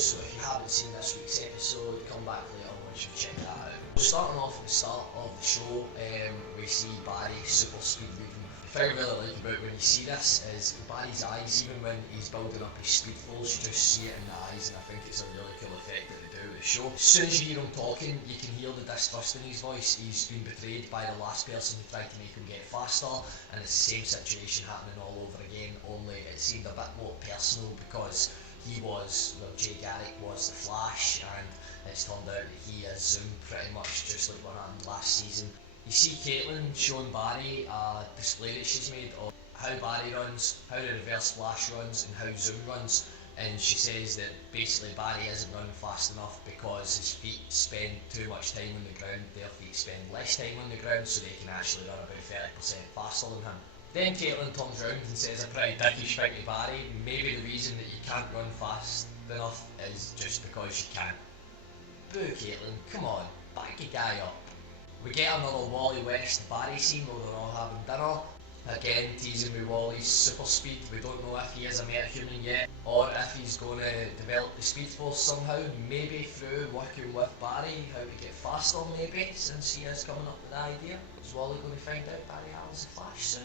news, so if you haven't seen this week's episode, come back later once you've checked that out. Starting off at the start of the show, we see Barry super speed reading. The thing I really like about when you see this is Barry's eyes, even when he's building up his speed force, you just see it in the eyes, and I think it's a really cool effect that they do with the show. As soon as you hear him talking, you can hear the distrust in his voice. He's been betrayed by the last person who tried to make him get faster, and it's the same situation happening all over again, only it seemed a bit more personal because Jay Garrick was the Flash, and it's turned out that he is Zoom pretty much just like what happened last season. You see Caitlin showing Barry a display that she's made of how Barry runs, how the reverse Flash runs, and how Zoom runs, and she says that basically Barry isn't running fast enough because his feet spend too much time on the ground, their feet spend less time on the ground, so they can actually run about 30% faster than him. Then Caitlin turns round and says a pretty dickish thing to Barry. Maybe the reason that you can't run fast enough is just because you can't. Boo Caitlin, come on, back your guy up. We get another Wally West Barry scene where they're all having dinner. Again teasing with Wally's super speed. We don't know if he is a metahuman yet, or if he's going to develop the speed force somehow, maybe through working with Barry, how to get faster maybe, since he is coming up with the idea. Is Wally going to find out Barry Allen's a Flash soon?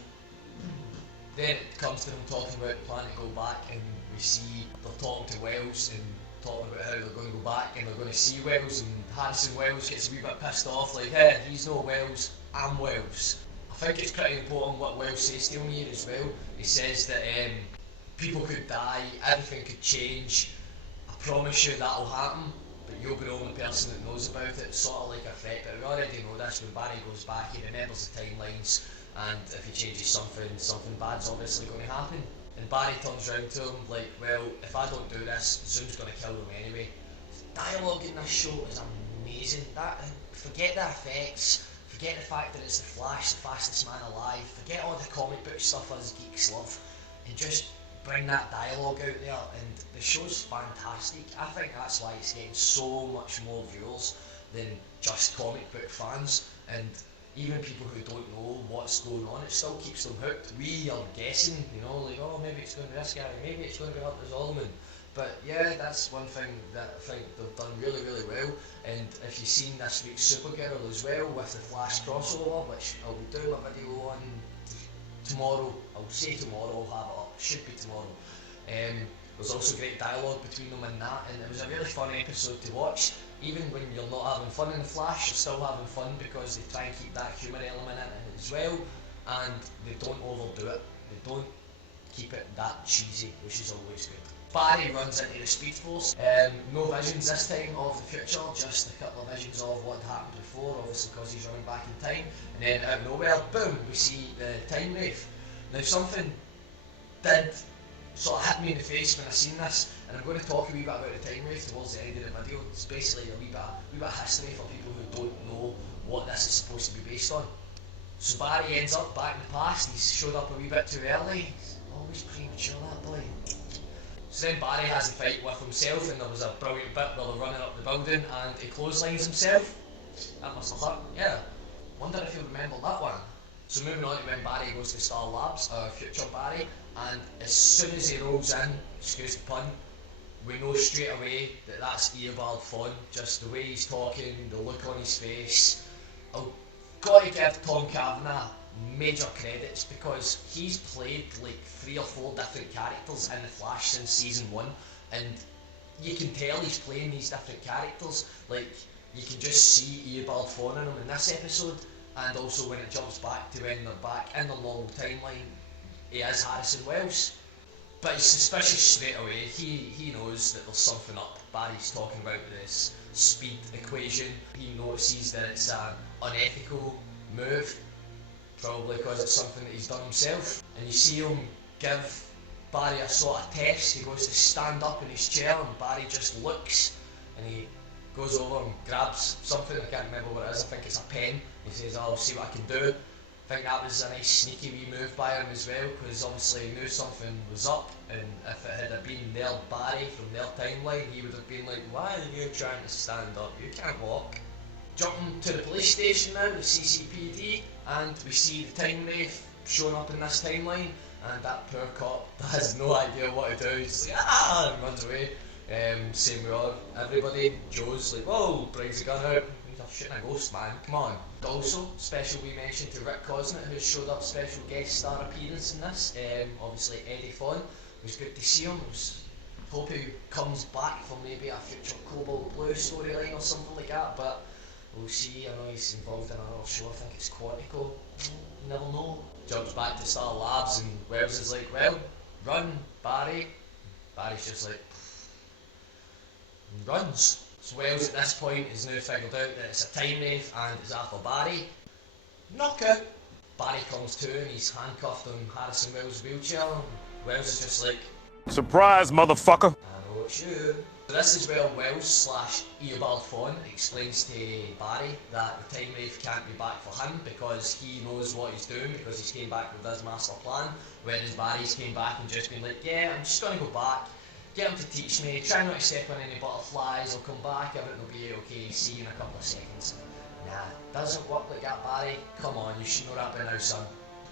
Then it comes to them talking about planning to go back, and we see they're talking to Wells and talking about how they're going to go back and they're going to see Wells, and Harrison Wells gets a wee bit pissed off, like, hey, he's no Wells, I'm Wells. I think it's pretty important what Wells says to him here as well. He says that people could die, everything could change, I promise you that'll happen, but you'll be the only person that knows about it. It's sort of like a threat, but we already know this. When Barry goes back, he remembers the timelines, and if he changes something bad's obviously going to happen. And Barry turns round to him like, well, if I don't do this, Zoom's going to kill them anyway. The dialogue in this show is amazing. Forget the effects, forget the fact that it's the Flash, the fastest man alive, forget all the comic book stuff us geeks love, and just bring that dialogue out there, and the show's fantastic. I think that's why it's getting so much more viewers than just comic book fans, and even people who don't know what's going on, it still keeps them hooked. We are guessing, like, oh, maybe it's going to be this guy, maybe it's going to be Hunter Zolomon. But yeah, that's one thing that I think they've done really, really well. And if you've seen this week's Supergirl as well, with the Flash crossover, which I'll be doing a video on tomorrow, I'll say tomorrow, I'll have it up, should be tomorrow. There's also great dialogue between them in that, and it was a really fun episode to watch. Even when you're not having fun in the Flash, you're still having fun because they try and keep that humour element in it as well, and they don't overdo it. They don't keep it that cheesy, which is always good. Barry runs into the Speed Force. No visions this time of the future, just a couple of visions of what happened before, obviously because he's running back in time. And then out of nowhere, boom, we see the time wave. Now something did sort of hit me in the face when I seen this, and I'm going to talk a wee bit about the time wave towards the end of the video. It's basically a wee bit of history for people who don't know what this is supposed to be based on. So Barry ends up back in the past. He's showed up a wee bit too early. He's always premature, that boy. So then Barry has a fight with himself, and there was a brilliant bit where they're running up the building and he clotheslines himself. That must have hurt, yeah. Wonder if you'll remember that one. So moving on to when Barry goes to Star Labs, future Barry, and as soon as he rolls in, excuse the pun, we know straight away that that's Eobard Thawne, just the way he's talking, the look on his face. I've got to give Tom Cavanagh major credits because he's played like 3 or 4 different characters in The Flash since season 1, and you can tell he's playing these different characters. Like, you can just see Eobard Thawne in him in this episode, and also when it jumps back to when they're back in the normal timeline, he is Harrison Wells. But he's suspicious straight away. He knows that there's something up. Barry's talking about this speed equation. He notices that it's an unethical move, probably because it's something that he's done himself. And you see him give Barry a sort of test. He goes to stand up in his chair, and Barry just looks, and he goes over and grabs something. I can't remember what it is. I think it's a pen. He says, I'll see what I can do. I think that was a nice sneaky wee move by him as well, because obviously he knew something was up, and if it had been their Barry from their timeline, he would have been like, why are you trying to stand up? You can't walk. Jumping to the police station now, the CCPD, and we see the time wave showing up in this timeline, and that poor cop has no idea what to do. He's like, and runs away. Same with everybody. Joe's like, whoa, brings the gun out. He's a shooting a ghost, man. Come on. Also, special wee mention to Rick Cosnett, who showed up special guest star appearance in this. Obviously Eddie Fawn. It was good to see him. Hope he comes back for maybe a future Cobalt Blue storyline or something like that. But we'll see. I know he's involved in another show. I think it's Quantico. You never know. Jumps back to Star Labs and Wells is like, well, run, Barry. Barry's just like, runs. So Wells at this point has now figured out that it's a time wraith and it's after Barry. Knockout! Barry comes to and he's handcuffed on Harrison Wells' wheelchair and Wells is just like, surprise, motherfucker! I know it's you. So this is where Wells / Eobald Fawn explains to Barry that the time wraith can't be back for him because he knows what he's doing because he's came back with his master plan, whereas Barry's came back and just been like, yeah, I'm just going to go back, get him to teach me, try not to step on any butterflies, I'll come back, everything will be okay, see you in a couple of seconds. Nah, doesn't work like that, Barry. Come on, you should know that by now, son.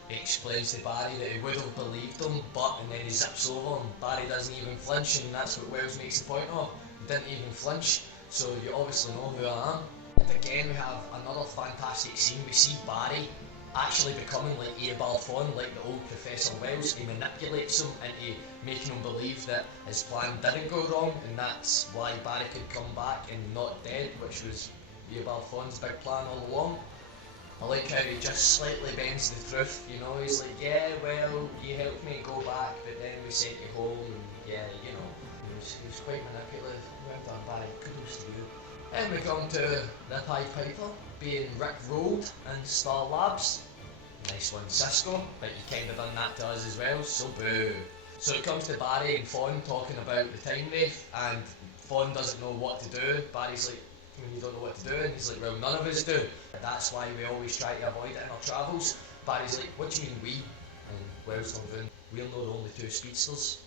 He explains to Barry that he would have believed him, and then he zips over and Barry doesn't even flinch, and that's what Wells makes the point of. He didn't even flinch, so you obviously know who I am. And again, we have another fantastic scene. We see Barry actually becoming like Eobald Fawn, like the old Professor Wells. He manipulates him into making him believe that his plan didn't go wrong, and that's why Barry could come back and not dead, which was Eobald Fawn's big plan all along. I like how he just slightly bends the truth, you know, he's like, yeah, well, you helped me go back, but then we sent you home, and yeah, you know, he was quite manipulative. Well done, Barry, kudos to you. Then we come to the Pied Piper, being Rick Rolled in Star Labs. Nice one, Cisco, but you kind of done that to us as well, so boo. So it comes to Barry and Fawn talking about the time wraith, and Fawn doesn't know what to do. Barry's like, you don't know what to do, and he's like, well, none of us do. That's why we always try to avoid it in our travels. Barry's like, what do you mean we? And Wells comes in, we're not the only two speedsters,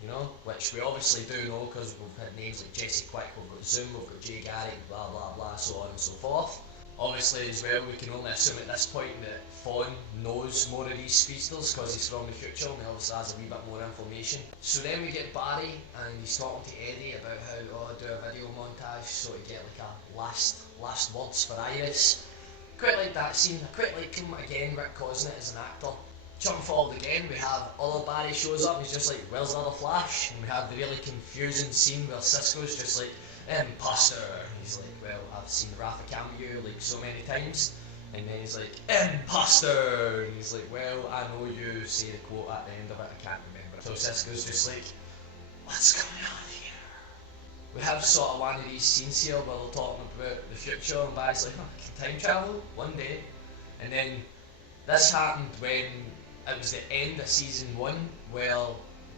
you know, which we obviously do know because we've had names like Jesse Quick, we've got Zoom, we've got Jay Garrick, blah blah blah, so on and so forth. Obviously as well, we can only assume at this point that Fawn knows more of these speedsters because he's from the future and he obviously has a wee bit more information. So then we get Barry and he's talking to Eddie about how, do a video montage so to get like a last words for Iris. Quite like that scene, I quite like him again, Rick Cosnett as an actor. Jump forward again, we have other Barry shows up and he's just like, where's the other Flash? And we have the really confusing scene where Cisco's just like, imposter. He's like, well, I've seen Rafa cameo like so many times. And then he's like, imposter. And he's like, well, I know you say the quote at the end of it, I can't remember. So Cisco's just like, what's going on here? We have sort of one of these scenes here where they're talking about the future and Barry's like, oh, can time travel? One day. And then this happened when it was the end of season 1 where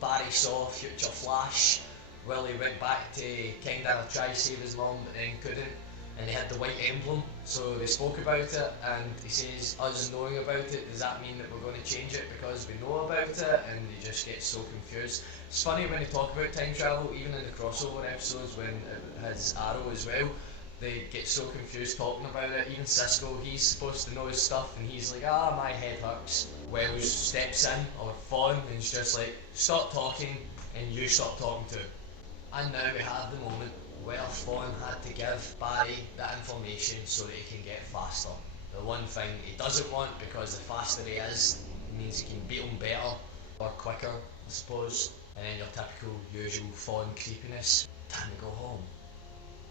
Barry saw future Flash. Well, he went back to kind of try to save his mum, but then couldn't, and he had the white emblem, so they spoke about it, and he says, us knowing about it, does that mean that we're going to change it because we know about it? And he just gets so confused. It's funny when they talk about time travel, even in the crossover episodes when it has Arrow as well, they get so confused talking about it. Even Cisco, he's supposed to know his stuff, and he's like, my head hurts. Wells steps in, or Fawn, and he's just like, stop talking, and you stop talking too. And now we have the moment where Fawn had to give Barry that information so that he can get faster. The one thing he doesn't want, because the faster he is, it means he can beat him better, or quicker, I suppose. And then your typical, usual Fawn creepiness. Time to go home.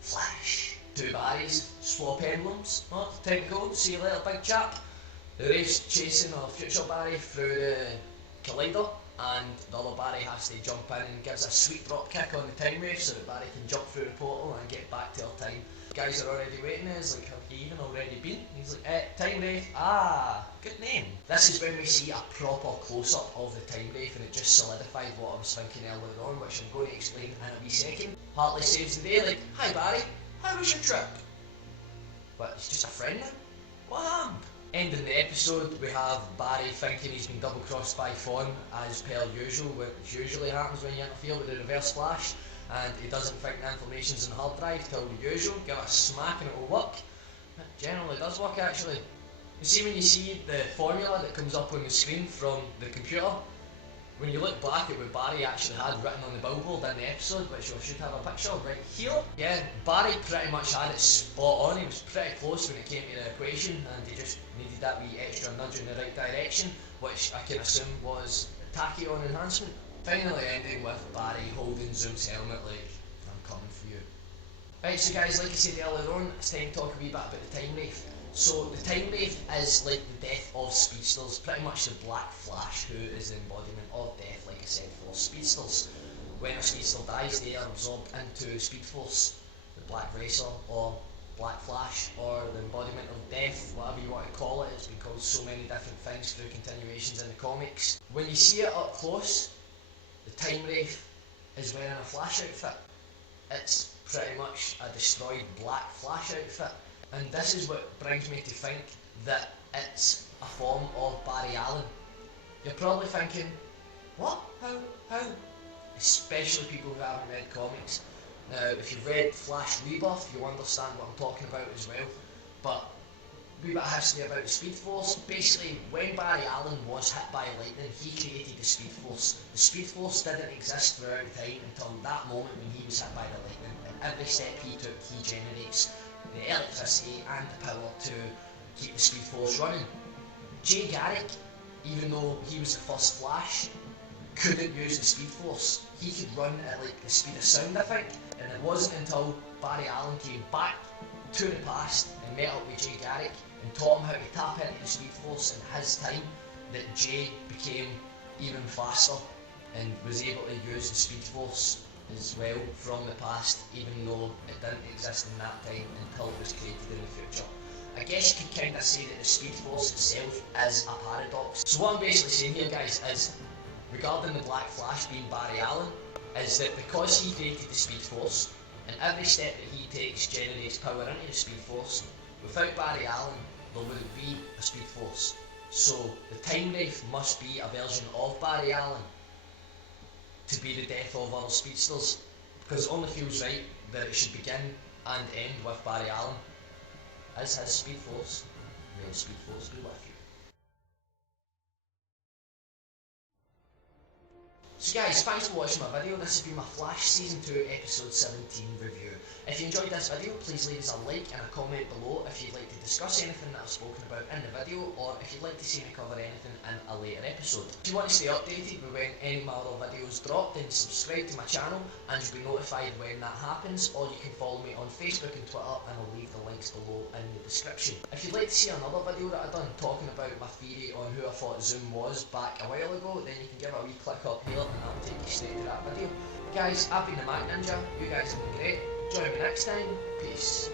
Flash. 2 Barrys, swap emblems. Oh, time to go, see you later, big chap. The race chasing our future Barry through the collider, and the other Barry has to jump in and gives a sweet drop kick on the time wave so that Barry can jump through the portal and get back to our time. The guys are already waiting, he's like, have you even already been? He's like, time wave, good name. This is when we see a proper close-up of the time wave, and it just solidified what I was thinking earlier on, which I'm going to explain in a wee second. Hartley saves the day like, hi Barry, how was your trip? But he's just a friend now? What happened? Ending the episode, we have Barry thinking he's been double-crossed by Fawn, as per usual, which usually happens when you interfere with the reverse flash, and he doesn't think the information's in the hard drive till the usual, give it a smack and it'll work. It generally does work actually. You see when you see the formula that comes up on the screen from the computer, When you look back at what Barry actually had written on the billboard in the episode, which I should have a picture of right here, yeah, Barry pretty much had it spot on. He was pretty close when it came to the equation, and he just needed that wee extra nudge in the right direction, which I can assume was tachyon enhancement. Finally ending with Barry holding Zoom's helmet like, I'm coming for you. Right, so guys, like I said earlier on, it's time to talk a wee bit about the time wraith. So the time wraith is like the death of speedsters, pretty much the Black Flash, who is the embodiment of death, like I said, for speedsters. When a speedster dies, they are absorbed into Speed Force, the Black Racer, or Black Flash, or the embodiment of death, whatever you want to call it. It's been called so many different things through continuations in the comics. When you see it up close, the time wraith is wearing a Flash outfit. It's pretty much a destroyed Black Flash outfit. And this is what brings me to think that it's a form of Barry Allen. You're probably thinking, what? How? Especially people who haven't read comics. Now, if you've read Flash Rebirth, you'll understand what I'm talking about as well. But a wee bit of history about the Speed Force. Basically, when Barry Allen was hit by lightning, he created the Speed Force. The Speed Force didn't exist throughout time until that moment when he was hit by the lightning. And every step he took, he generates the electricity and the power to keep the Speed Force running. Jay Garrick, even though he was the first Flash, couldn't use the Speed Force. He could run at like the speed of sound, I think, and it wasn't until Barry Allen came back to the past and met up with Jay Garrick and taught him how to tap into the Speed Force in his time that Jay became even faster and was able to use the Speed Force as well from the past, even though it didn't exist in that time until it was created in the future. I guess you could kind of say that the Speed Force itself is a paradox. So what I'm basically saying here, guys, is regarding the Black Flash being Barry Allen, is that because he created the Speed Force, and every step that he takes generates power into the Speed Force, without Barry Allen, there wouldn't be a Speed Force. So the Time Wraith must be a version of Barry Allen to be the death of other speedsters, because it only feels right that it should begin and end with Barry Allen as his Speed Force. May the Speed Force be with you. So guys, thanks for watching my video. This has been my Flash Season 2 Episode 17 review. If you enjoyed this video, please leave us a like and a comment below if you'd like to discuss anything that I've spoken about in the video, or if you'd like to see me cover anything in a later episode. If you want to stay updated with when any of my other videos drop, then subscribe to my channel and you'll be notified when that happens, or you can follow me on Facebook and Twitter, and I'll leave the links below in the description. If you'd like to see another video that I've done talking about my theory on who I thought Zoom was back a while ago, then you can give it a wee click up here and I'll take you straight to that video. Guys, I've been the Mac Ninja. You guys have been great. Join me next time. Peace.